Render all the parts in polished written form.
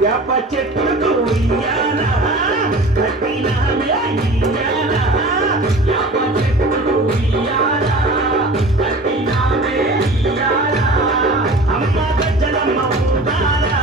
వేప చెట్టుకు ఉయ్యాలా కట్టినామే ఇయ్యాలా వేప చెట్టుకు ఉయ్యాలా కట్టినామే ఇయ్యాలా అమ్మ గజ్జలమ్మ ఊగాలా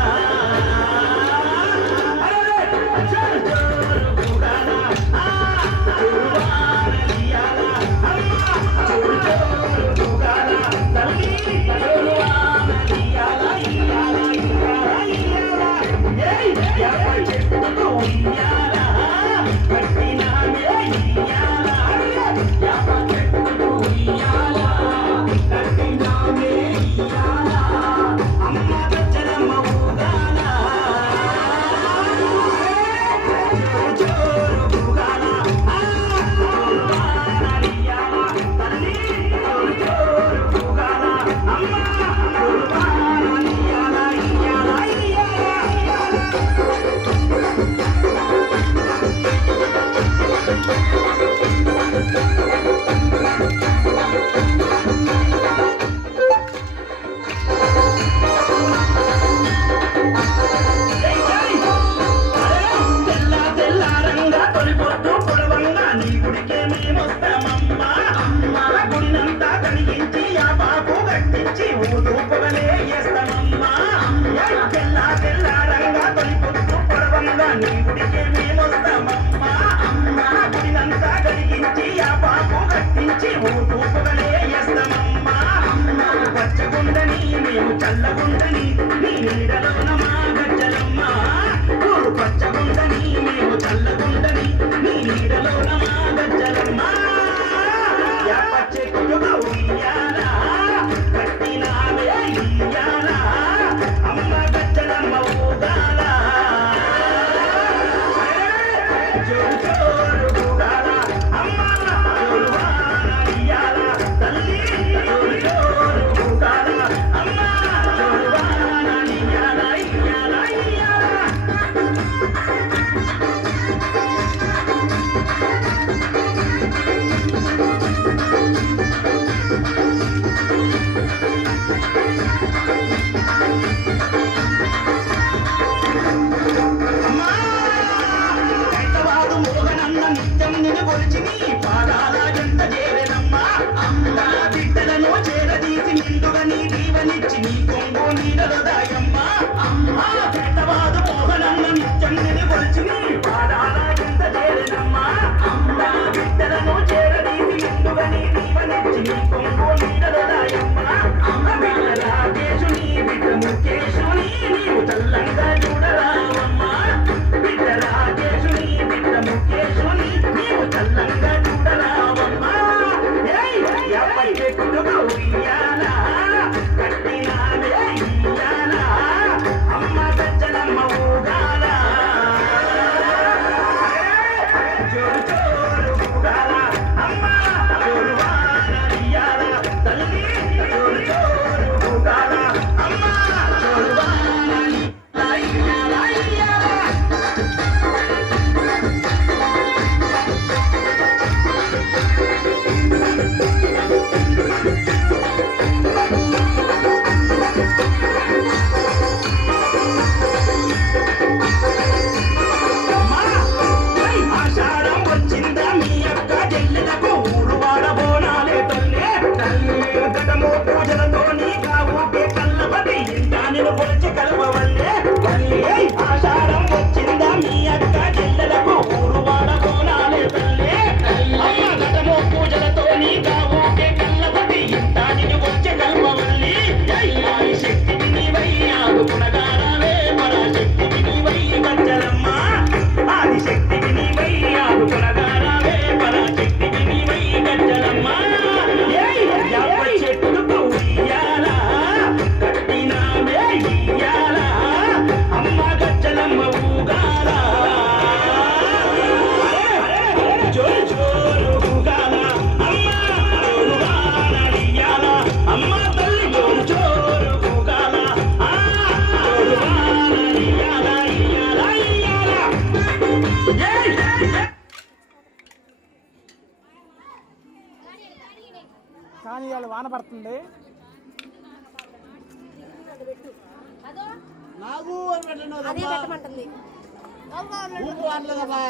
చల్లగుండని నీ నీడలోన మా గజ్జలమ్మ ఊరు పచ్చగుండని మేము చల్లగుండని నీ నీడలోన మా గజ్జలమ్మ యాప చెట్టుగా ఉయ్యాలా కట్టినామే ఇయ్యాలా అమ్మ గజ్జలమ్మ ఊగాలా జోరు జోరు ఊగాలా అమ్మ జోరువాన ఇయ్యాలా తల్లి జోరు జోరు ఊగాలా అమ్మ జోరువాన ఇయ్యాలా ఇయ్యాలా ఇయ్యాలా నిత్యం నిన్ను కొలిచి నీ పాదాల జంట చేరెనమ్మా అమ్మా బిడ్డలను చేరదీసి నిండుగా నీ దీవనిచ్చి నీ కొంగు నీడలో దాయమ్మా అమ్మా పేటవాదు మోహనన్న నిత్యం నిన్ను కొలిచి నీ పాదాల జంట చేరెనమ్మా అమ్మా బిడ్డలను చేరదీసి నిండుగా నీ దీవనిచ్చి నీ కొంగు నీడలో దాయమ్మా అమ్మ బిడ్డ రాకేశుని బిడ్డ ముఖేశుని నీవు చల్లంగా చూడరావమ్మా బిడ్డ రాకేశుని బిడ్డ ముఖేశుని నీవు చల్లంగా చూడరావమ్మా యాప చెట్టుగా ఉయ్యాలా కట్టినామే ఇయ్యాలా అమ్మ గజ్జలమ్మ ఊగాలా జోరు జోరు ఊగాలా అమ్మ జోరువాన ఇయ్యాలా తల్లి జోరు జోరు ఊగాలా అమ్మ జోరువాన ఇయ్యాలా ఇయ్యాలా ఆషాఢం వచ్చిందా మీ అక్క చెల్లెలకు ఊరు వాడబోనాలే తల్లే తల్లి గటము పూజలతో నీ కావుకే కల్లపతి ఇంటా నిన్ను కొలిచి కలపవల్లే తల్లి ఆషాఢం వచ్చిందా మీ అక్క చెల్లెలకు ఊరు వాడబోనాలే తల్లే అమ్మ గటము పూజలతో నీ కావుకే కల్లపతి ఇంటా నిన్ను కొలిచి కలపవల్లి ఆది శక్తివి నీవై ఆదుకునగారావే పరాశక్తివి నీవై గజ్జలమ్మ ఆదిశక్తివి నీవై ఆదుకునగారావే పరాశక్తివి నీవై గజ్జలమ్మ యాప చెట్టుకు కానీ ఇవాళ వాన పడుతుంది. నాకు అని పెట్టండి అదే పెట్టమంటుంది. ఊపు అనలేదమ్మా